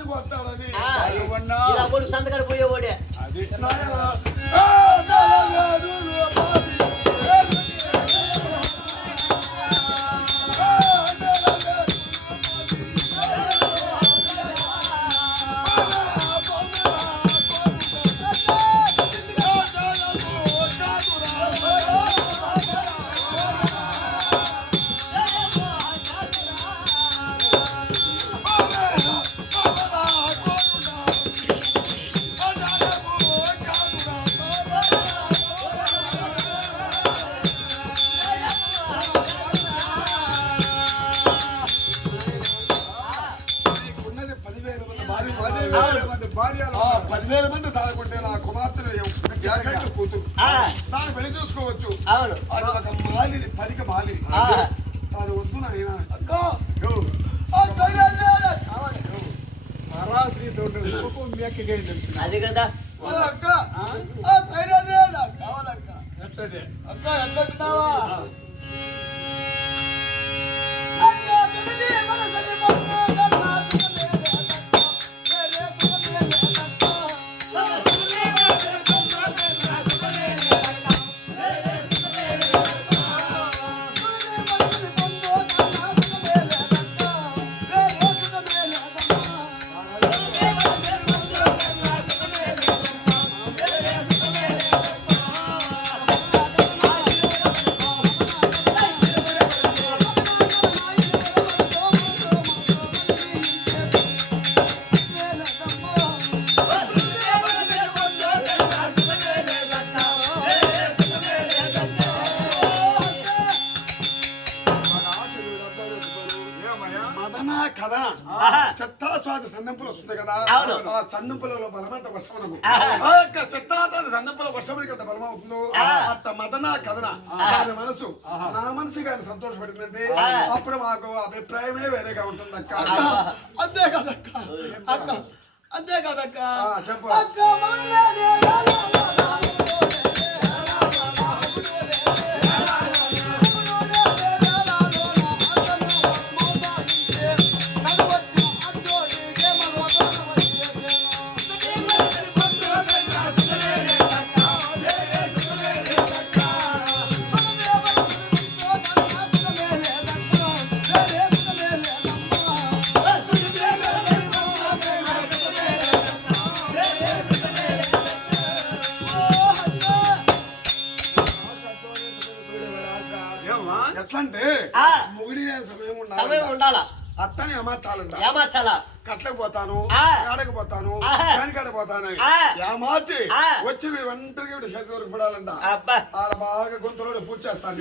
మీదకి వస్తాడని సంతకాడు పోయేవాడే అది దాన్ని పెళ్లి చూసుకోవచ్చు. అది ఒక మాలిని పరిక మాలిని అది వద్దు నాయన అది కదా చెత్తాస్వాది సందంపులు వస్తుంది కదా ఆ సందంపులలో బలమంట వర్షమనకు చెత్తాస్వాది సందంపుల వర్షమని కంటే బలం అవుతుందో అట్ట మదన కథన దాని మనసు నా మనసు కానీ సంతోషపడుతుందంటే అప్పుడు మాకు అభిప్రాయమే వేరేగా ఉంటుంది అక్క. అంతే కదక్క అక్క అంతే కదక్క చెప్పు. ఎట్లంటే ముగిడి సమయం ఉండాలా అత్తని ఏమార్చాలా కట్లకు పోతాను ఆడకు పోతాను కానికాడ పోతాను ఏమార్చి వచ్చి ఒంటరికి చేతి వరకు పడాలంట ఆడ బాగా గొంతులో పూజ చేస్తాను.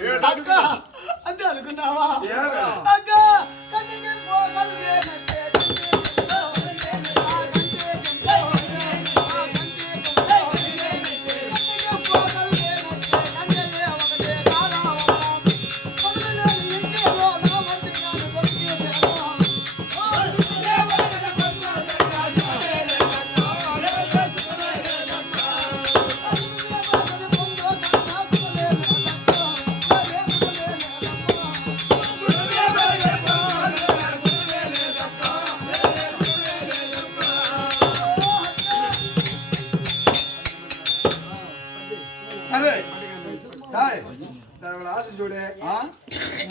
అంతే అనుకున్నావా? చూడే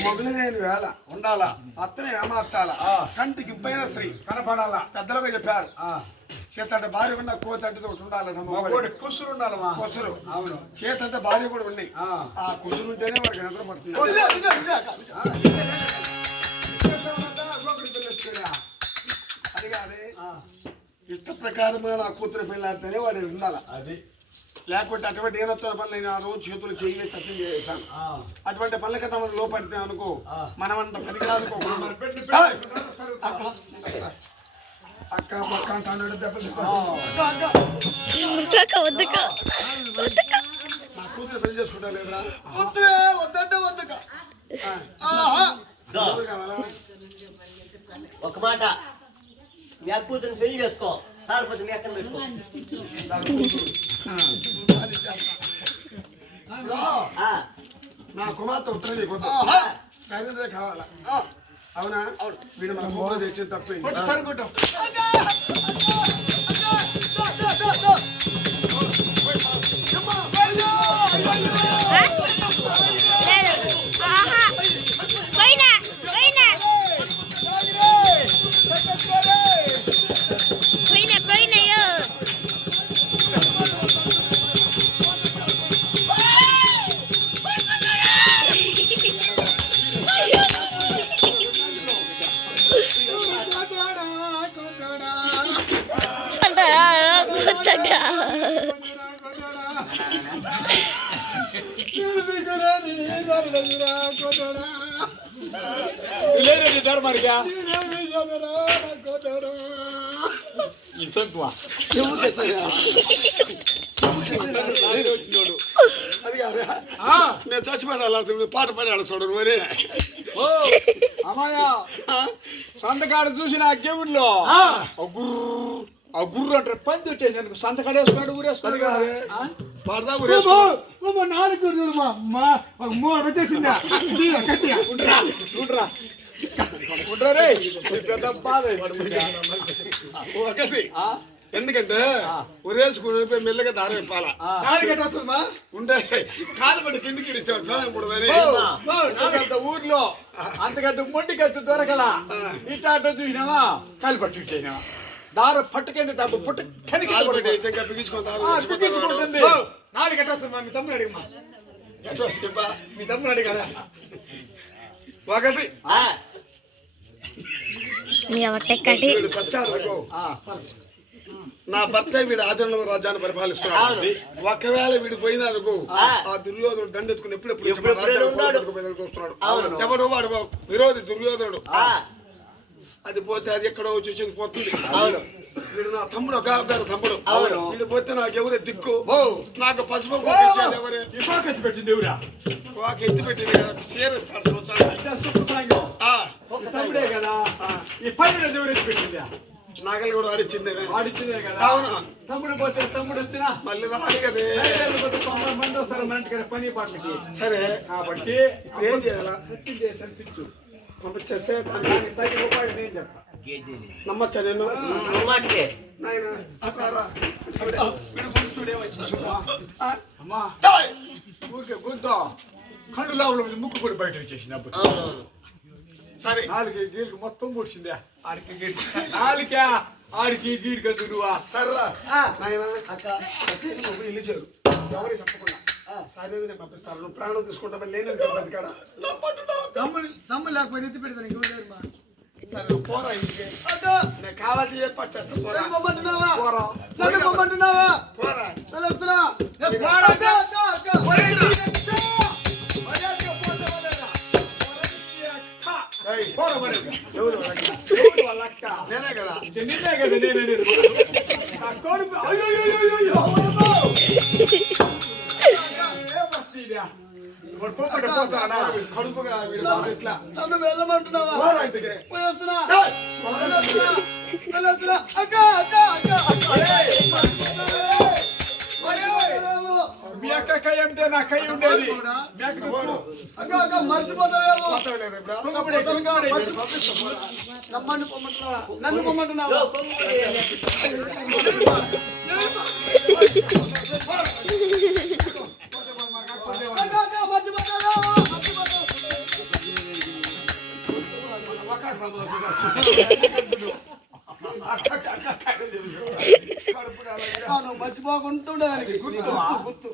మొగలిదేని వేళ ఉండాలా అత్తనే ఏమార్చాలా కంటికి ఇంపైన స్త్రీ కనపడాలా పెద్దలుగా చెప్పారు. చేతంటే భార్య ఉన్న కోతంటే ఒకటి ఉండాలి కుసురు ఉండాలి కుసురు చేతంటే భార్య కూడా ఉన్నాయి ఆ కుసురు ఉంటేనే వాడికి నిద్ర పడుతుంది. అది కాదే ఇష్ట ప్రకారమైన నా కూతురు పెళ్ళాడితేనే వాడు ఉండాలి. అది లేకపోతే అటువంటి ఏనొత్త పనులు నేను ఆ రోజు చేతులు చేయి సత్యం చేశాను. అటువంటి పనుల కదా మనం లోపడితే అనుకో మనమంట పనికిరానుకో అక్క పక్క అంటాడు దెబ్బలు నా కూతురు పెళ్లి చేసుకుంటా లేదురా వద్దంటే వద్దక ఒక మాట మీ కూతురు పెళ్లి చేసుకో సార్ పోతే మీ అక్కని పెట్టుకో నా కుమార్తె ఉత్తరం నీకు కావాలా అవునా వీడు మన ఫోటో తెచ్చి తప్పేంటి పోయినాయో కొత్తగా అది కాదు నేను చచ్చిపోయాను పాట పాడాడు చూడరు మరి అమ్మాయ సంతకాడు చూసిన ఆ దేవుళ్ళు ఆ గుర్రు అంటే పంది వచ్చేది సంతకాడు వేసుకున్నాడు అది ఊరేసుకున్నాడు కాదు పాడదా వచ్చేసిందా ఒకటి ఎందుకంటే ఉరేసుకుని మెల్లగా దారి ఇప్పాలా ఉండే కాలు పట్టి కిందికి ఇచ్చాడు ఊర్లో అంతకంత మొండి కత్తి దొరకల ఇట్లా చూసినావా కాలు పట్టు ఇచ్చేనావా దారు పట్టుకెంది దెబ్బ పుట్టు బిగించుకుంటుంది నాది కట్టొస్తుందా మీ తమ్ముడు అడిగమ్మా మీ తమ్ముడు అడిగాడా ఒకటి వీడు సత్యాలకు నా భర్త వీడు ఆదిరణ రాజ్యాన్ని పరిపాలిస్తున్నాడు ఒకవేళ వీడు పోయినందుకు ఆ దుర్యోధనుడు దండెత్తుకుని ఎప్పుడెప్పుడు చూస్తున్నాడు ఎవడు వాడు విరోధి దుర్యోధనుడు అది పోతే అది ఎక్కడో చూసి పోతుంది వీడు నా తమ్ముడు ఒక తమ్ముడు వీడు పోతే నాకు ఎవరే దిక్కు నాకు పసుపు ఎవరే పెట్టింది ఎవరా ఒక ఎత్తి పెట్టింది చేరేస్తాడు కదా ఈ పైన ఎవరు ఎత్తి పెట్టిందా నాగలి కూడా ఆడిచ్చింది ఆడిచ్చిందే కదా అవును తమ్ముడు పోతే తమ్ముడు వచ్చినా మళ్ళీ రాడి కదే 90 మంది వస్తారు మన ఇంటికి పని పాటలకి సరే కాబట్టి ఏం చేయాలా సత్యం చేసి అనిపించు పంపించేస్తే రూపాయలు నేను చెప్తా నమ్మచ్చా నేను అమ్మా ఊరికే గుంతో కళ్ళు లోపల ముక్కు కూడా బయట వచ్చేసినప్పుడు సరే నాలుగు గీళ్ళకి మొత్తం పొడిచిందే నాలుకా ఆడికి గీడి కదురువా సరేరా ఇల్లు చేరు ఎవరికి చెప్పకుండా సరే నేను పంపిస్తాను నువ్వు ప్రాణం తీసుకుంటా లేని బతికాడ తమ్ముడు లేకపోతే ఎత్తి పెడతాను ఇంకెవరు సరే నువ్వు పోరా ఇంటికి నేను కావాల్సి ఏర్పాటు చేస్తాను పోరా పోరా ఎవరు నేనే కదా నిన్నే కదా నేనే కడుపుగా నన్ను వెళ్ళమంటున్నావా పోరా ఇంటికి మీ అక్క కై అంటే నా కై ఉండేది మర్చిపోతావేమో నన్ను పొమ్మంటున్నావా మర్చిపోకుంటుండేదానికి గుర్తు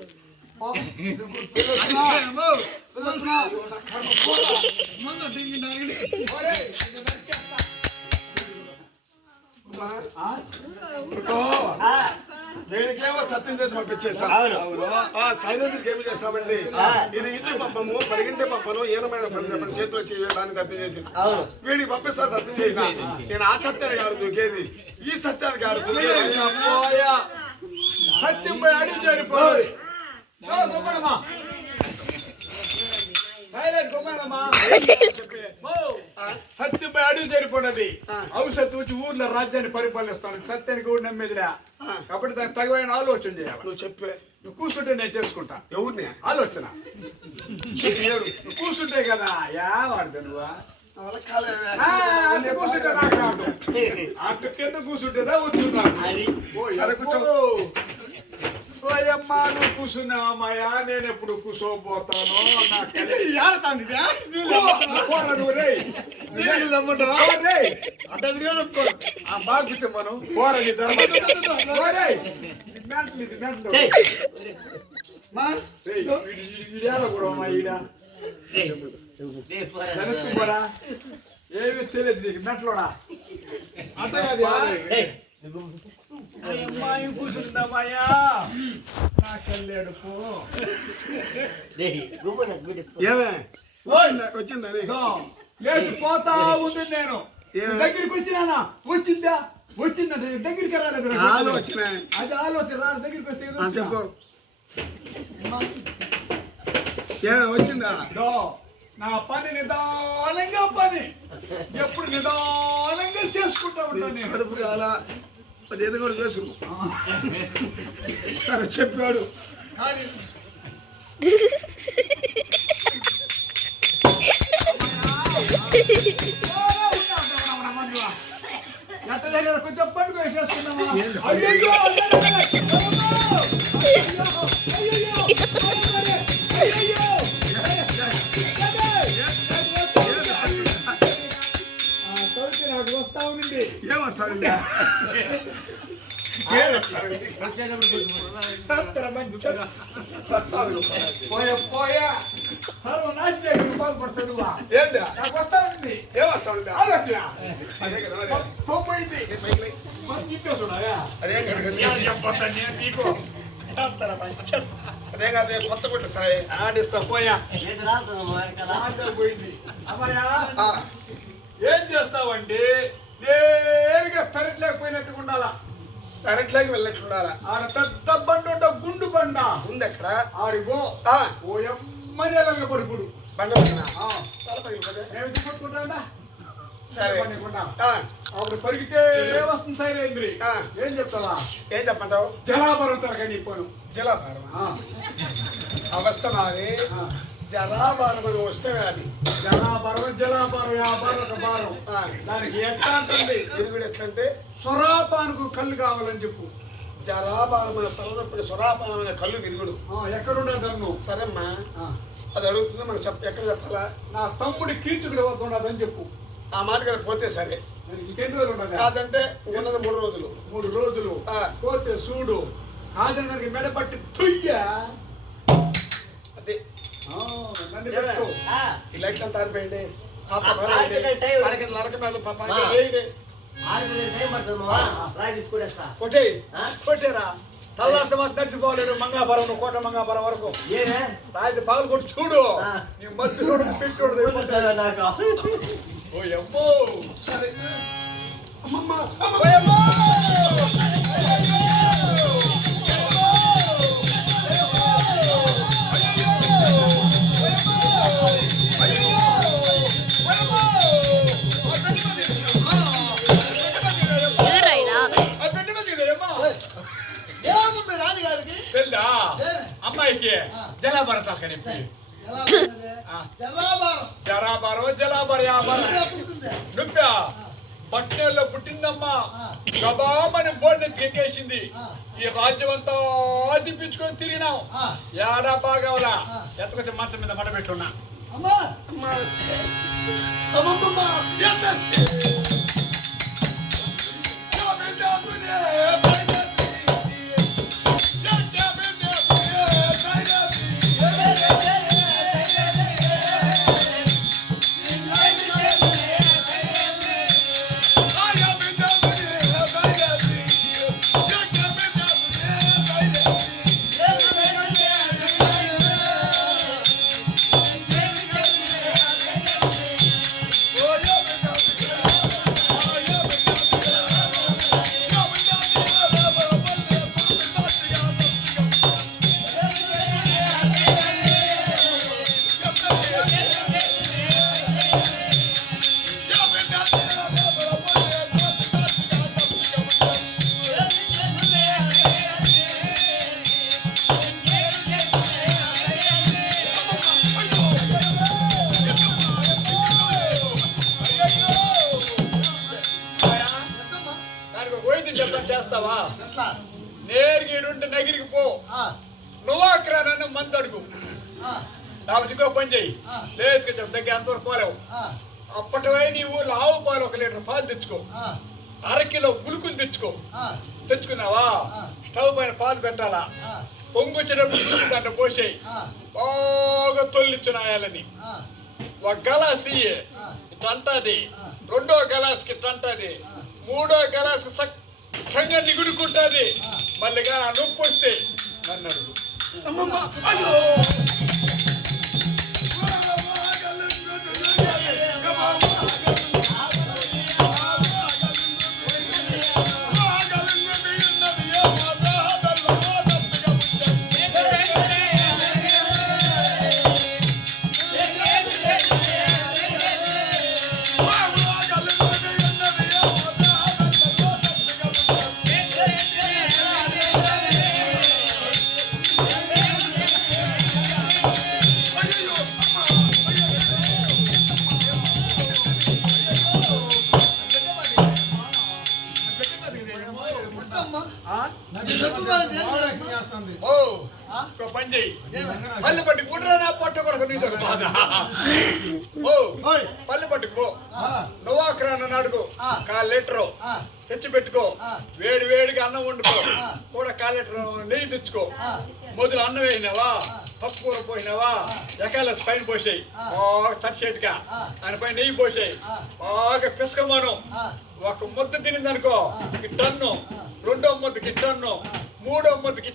వీడికేమో సత్యం చేసి పంపించేసా సైనికుడికి ఏమి చేస్తామండి ఇది ఇంటికి పంపము పరిగింటే పంపను ఏనమైన పని చేతిలో దాన్ని సత్యం చేసి వీడికి పంపిస్తా సత్యం చేసిన నేను ఆ సత్యాన్ని కాదు దూకేది ఈ సత్యాన్ని కాదు సత్యం పోయి అడిగి జరిపోయి సత్యంపై అడుగు జరిపోయినది ఔషధం వచ్చి ఊర్లో రాజ్యాన్ని పరిపాలిస్తాను సత్యానికి కూడా నమ్మేదిరా కాబట్టి దానికి తగిన ఆలోచన చేయాలి నువ్వు చెప్పే నువ్వు కూర్చుంటే నేను చేసుకుంటా ఎవరిని ఆలోచన నువ్వు కూర్చుంటే కదా యా వాడితే నువ్వా కూర్చుంటే నాకు కాదు అటు కింద కూర్చుంటేదా వచ్చున్నాను నువ్వు కూర్చున్నావమ్మయ్యా నేను ఎప్పుడు కూర్చోబోతాను అంటే అది నేను ఒప్పుకోను. బాగా కూర్చోమ్మను. పోరా నీ ధర్మం. ఓరేయ్, ఇది మెంటల్, ఇది మెంటల్. ఏయ్, మా ఏయ్, వీడేలా కూడా అమ్మా ఈడ. ఏయ్, ఏయ్, పోరా. వెనక్కి పోరా. ఏమీ తెలియదు నీకు మెంటలోడా. అంటే అది ఏయ్, అమ్మాయి కూర్చుందమ్మాయ్యా. నాకెళ్ళాడు పో. ఏయ్, గుమ్మన వీడు. ఏమే వచ్చిందని లేచి పోతా ఉంది నేను. దగ్గరికి వచ్చినానా? వచ్చిందా? వచ్చిందంటే దగ్గరికి రాలేదు. ఆలో వచ్చినాయి. అది ఆలోచన రా, దగ్గరికి వస్తే ఏదో చెప్పు ఏమే వచ్చిందా? దో, నా పని నిదానంగా పని ఎప్పుడు నిదానంగా చేసుకుంటా ఉంటాను నేను. కడుపు కాలా అది ఏదో కూడా చేసుకు సరే చెప్పాడు. ఎట్ట దగ్గర కొంచెం పండుగ వేసేసుకున్నావా? నాకు వస్తా ఉండింది. ఏమొస్తారండి? పోయా పోయా సర్వనాశనం బాగుపడతాడు. ఏందా నాకు వస్తా ఉంది ఏమొస్తారండి? ఆలోచన అదే కదా తొమ్మిది మనం చెప్పేస్తున్నాయా? అదేం కదా నేను నీకు అదే కదా కొత్త కొట్ట సరే ఆడిస్తా పోయా. ఏది రాదమ్మా కదా. ఆట పోయింది. అమ్మాయా ఆ, ఏం చేస్తావంటే నేరుగా పెరట్లేకపోయినట్టుగా ఉండాలా. కరెంట్లోకి వెళ్ళట్టుండాలా? ఆడ పెద్ద బండ ఉండ గుండు బండ ఉంది అక్కడ ఆడిగో ఆ, ఓ ఎమ్మనేలంగా పడుకుడు. బండ పక్కన. తల పగిలిపోతే? ఏమిటి పట్టుకుంటా సరే ఆ, అప్పుడు పరిగితే వస్తుంది సైలేంద్రి. ఆ. ఏం చెప్తావా? ఏం చెప్పంటావు? జలాభరం తరగని పను. జలాభారం అవస్థ మాది. జలాభారం అని వస్తే అది జలాభరం వ్యాపారం ఒక భారం. ఆ, దానికి ఎట్లా అంటుంది? తిరుగుడు ఎట్లంటే సురాపానికి కళ్ళు కావాలని చెప్పు. జలాభారం అనే తలనొప్పి సురాపానం అనే కళ్ళు విరుగుడు. ఎక్కడుండే దన్ను? సరేమ్మా అది అడుగుతుంది మనం ఎక్కడ చెప్పాలా? నా తమ్ముడి కీర్తికుడు వద్ద ఉండదని చెప్పు. ఆ మాట కదా పోతే సరే, నేను ఇంకెన్ని రోజులు ఉండగా? కాదంటే ఉన్నది 3 రోజులు. 3 రోజులు ఆ. పోతే చూడు కాదన్నకి మెడపట్టి తుయ్యా. అదే నన్ను పెట్టు. ఆ, ఈ లైట్లు అంతా ఆరిపోయింది. లడక మీద వేయండి. 6 గంటల టైం పడుతుందమ్మా. రాయి తీసుకునేస్తా. కొట్టే ఆ? కొట్టేరా తల్లాంత మాకు నడిచిపోలేడు. మంగాపురం కోట మంగాపురం వరకు ఏమే రాయి పగలు కొట్టి చూడు. ఆ. నీ మధ్య చూడు పెట్టోడు. వదిలేసావా నాకు? ఓ అమ్మో సరే అమ్మమ్మ ఓయమ్మో! ఏముంది రాజుగారికి? తెల్దా అమ్మాయికి జలాభరత కనిపి జరాబారం జలాభర వ్యాపారం నువ్వా పట్టణంలో పుట్టిందమ్మా. గబామని బోర్డు ఎక్కేసింది. ఈ రాజ్యం అంతా తిప్పించుకొని తిరిగినాం. ఏడా బాగావలా ఎత్తకొచ్చి మంచం మీద మడ పెట్టున్నా. చేస్తావా? నేరుగీడుంటే నగిరికి పో. నువ్వు అక్కడ నన్ను మందు అడుగు. నా ఇంకో పని చెయ్యి. లేసుకు చెప్పు దగ్గర అంతవరకు పోలేవు. అప్పటివై నీ ఊళ్ళో ఆవు పాలు 1 లీటర్ పాలు తెచ్చుకో, 1/2 కిలో గులుకులు తెచ్చుకో. తెచ్చుకున్నావా? స్టవ్ పైన పాలు పెట్టాలా, పొంగొచ్చినప్పుడు గులుకు దాంట్లో పోసేయి, బాగా తొలిచ్చినాయాలని. 1 గలాస్ ఇయ్యి, ఇట్లా అంటది. 2వ గలాస్కి ఇట్లా అంటది. 3వ గలాస్కి సక్కంగా నిగుడుకుంటుంది. మళ్ళీగా నొప్పి వస్తే నన్ను అడుగు. పని చెయ్యి, పల్లె పట్టి పుట్రా నా పొట్ట కొరకు నీతో బాధ. పల్లె పట్టుకు నువ్వాకరాన్న అడుగు, 1/4 లీటరు తెచ్చి పెట్టుకో. వేడి వేడిగా అన్నం వండుకో, కూడా 1/4 లీటర్ నెయ్యి తెచ్చుకో. మొదలు అన్నం వేసినావా, పప్పు కూర పోయినావా, ఎకాల పైన పోసేయి బాగా తడిసేట్టుగా. ఆయన పైన నెయ్యి పోసేయి, బాగా పిసకమాను. 1 ముద్ద తినిందనుకో టన్ను, 2వ ముద్దకి టన్ను, 3వ ముద్దకి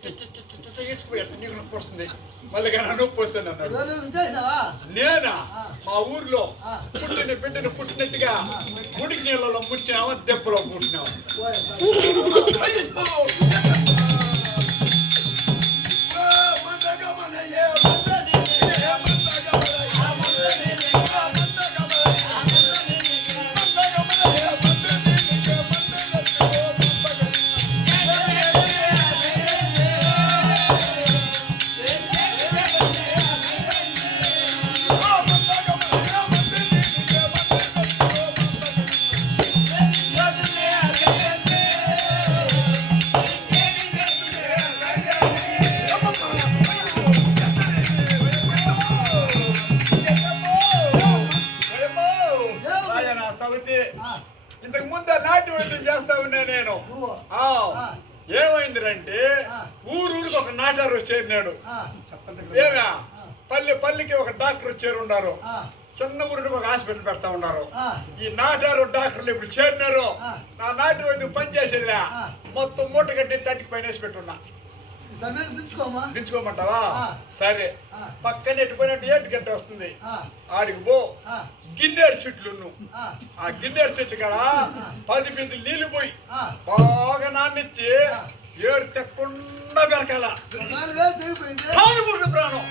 ఈడ్చిపోయాడు. నీకు నొప్పి వస్తుంది, మళ్ళీ కానీ నొప్పి వస్తుంది అన్నాడు. నేనా మా ఊర్లో పుట్టిన బిడ్డను పుట్టినట్టుగా గుడికి నీళ్ళలో ముట్టినావా, దెబ్బలో పుట్టినావా. ఇంతకు ముందు నాటి వైద్యం చేస్తా ఉన్నా నేను. ఏమైందంటే ఊరికి ఒక నాటారు చేరినాడు. ఏమా పల్లెకి ఒక డాక్టర్ చేరున్నారు. చిన్న ఊరికి ఒక హాస్పిటల్ పెడతా ఉన్నారు. ఈ నాటారు డాక్టర్లు ఇప్పుడు చేరినారు. నా నాటి వైద్యం పనిచేసేదిరా మొత్తం మూట కట్టి తట్టికి పైన వేసి పెట్టున్నా. దించుకోమంటావా? సరే, పక్కన ఎట్టుపోయినట్టు 8 గంట వస్తుంది. ఆడికి పో, గిన్నెరు చెట్లు. ఆ గిన్నెరు చెట్లు కాడ 10 బిందులు నీళ్లు పోయి బాగా నాన్నిచ్చి 7 తెక్కకుండా పెరకాల. ప్రాణం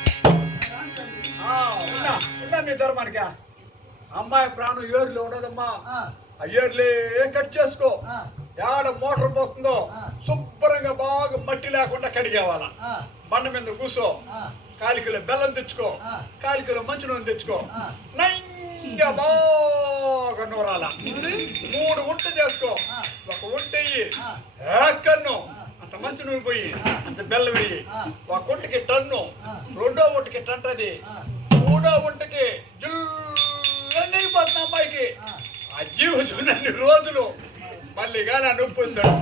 ఉన్నా మీ ధర్మానిక. అమ్మాయి ప్రాణం 7లో ఉండదమ్మా. ఆ 7లే కట్ చేసుకో. ఏడ మోటార్ పోతుందో శుభ్రంగా బాగా మట్టి లేకుండా కడిగేవాలా. బండ మీద కూర్చో, 1/4 కిలో బెల్లం తెచ్చుకో, 1/4 కిలో మంచి నూనె తెచ్చుకో. నైంగా బాగా నూరాల. 3 వంట చేసుకో. 1 వంట వెయ్యి, ఏకన్ను అంత మంచి నూనె పోయి అంత బెల్లం వెయ్యి. 1 వంటకి టన్ను, 2వ వంటకి టంటది, 3వ వంటకి జుల్లని పడుతున్న అమ్మాయికి. ఆ జీవితం రోజులు మళ్ళీ కానీ ఆ నొప్పి వస్తాడు.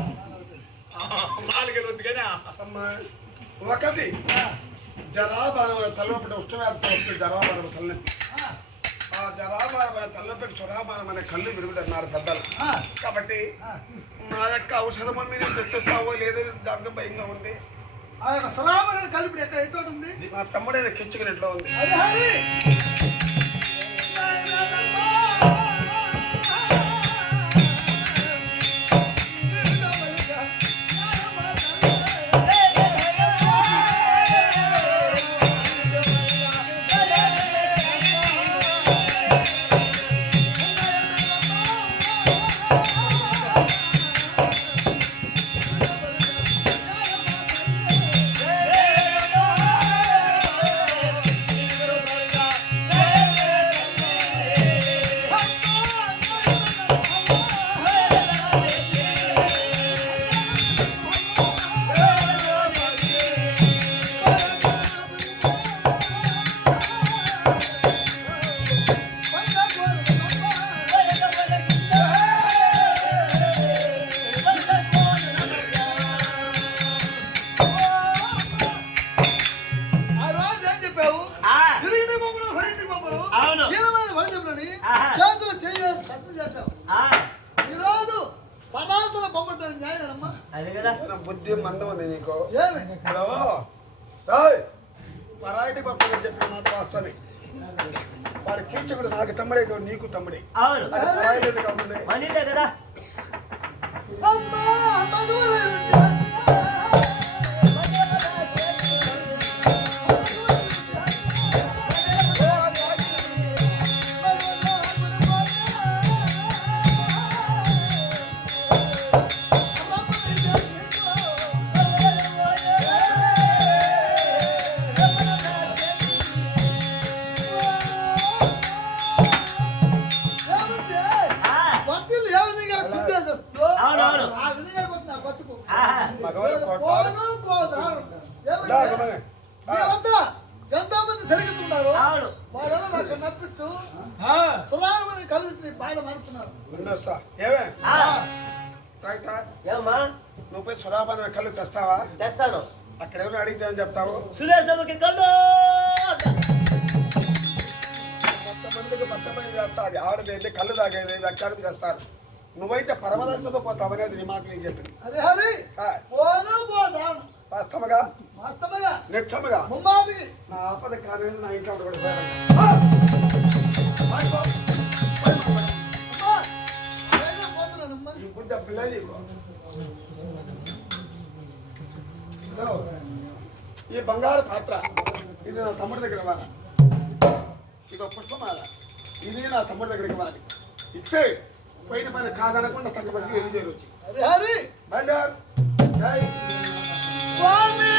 4 వద్దు కానీ. ఒకటి జరాబారం తలనొప్పి, ఉష్ణవ్యాధితో వస్తే జరాబారం తలనొప్పి. ఆ జరాబారం తలనొప్పి సురాబారం అనే కళ్ళు విరుగుతున్నారు పెద్దలు. కాబట్టి నా యొక్క ఔషధం మీరు తెచ్చిస్తావో లేదో దాంట్లో భయంగా ఉంది. కలిపి ఎక్కడ ఉంది? మా తమ్ముడైన కిచ్చుకున్నట్లో ఉంది. అదే కదా నా బుద్ధి మందం ఉంది నీకు. ఏమి హలో రాయ్ పరాయిటి భక్తులు చెప్పిన మాట వాస్తవమే. వాడు కీచకుడు నాకు తమ్ముడే నీకు తమ్ముడే. అవును అది పరాయిలు ఎందుకు అవుతుంది? మనీలే కదా అమ్మా భగవంతుడా బతులు ఏ విధంగా కుందేలు తెస్తుందో అవునవును. ఆ విధంగా అయిపోతుంది ఆ బతుకు. ఆహా. మగవాడు పోను కొట్టాలి. పోదాం. ఏమంటే రా, గమనే. మీ వద్ద ఎంతో మంది సరిగిస్తున్నారు. అవును వాళ్ళలో నాకు నప్పించు సురామని కలిసి బాధ మారుతున్నారు. ఉండొస్తా. ఏమే ఆ, రైట్ రా. ఏమ్మా నువ్వు పోయి సురాపాన కళ్ళు తెస్తావా? తెస్తాను అక్కడ ఎవరు అడిగితే ఏమని చెప్తావు? సురేష్ నమ్మకి కళ్ళు కొంతమందికి బద్దమైన చేస్తారు. ఆడది అయితే కళ్ళు తాగేది లక్ష్యాలు చేస్తారు. నువ్వైతే పరమదశతో పోతావు అనేది నీ మాట నేను చెప్పింది. అరే హరి పోను పోదాం. వాస్తవగా వాస్తవంగా నిక్షముగా ముమ్మాదికి నా ఆపద కార్యం నా ఇంట్లో కూడా అమ్మా అరేగా పోతున్నానమ్మా. ఈ బుద్ధ పిల్లలు ఈ బంగారు పాత్ర ఇది నా తమ్ముడి దగ్గర ఇవ్వాలి. ఇది పుష్పమాల ఇది నా తమ్ముడి దగ్గరికి ఇవ్వాలి. ఇచ్చే పైన పైన కాదనకుండా సంగపడికి వెళ్ళి చేరొచ్చి అరే హరి బయలుదేరు. జై స్వామి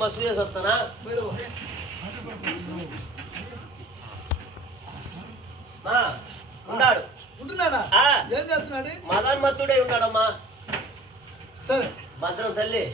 మస్తు చేసి వస్తానా ఉన్నాడు ఉంటున్నాడా ఏం చేస్తున్నాడు మగాన్ మత్తుడే ఉన్నాడమ్మా సరే భద్రం తల్లి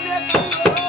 నే కల్లో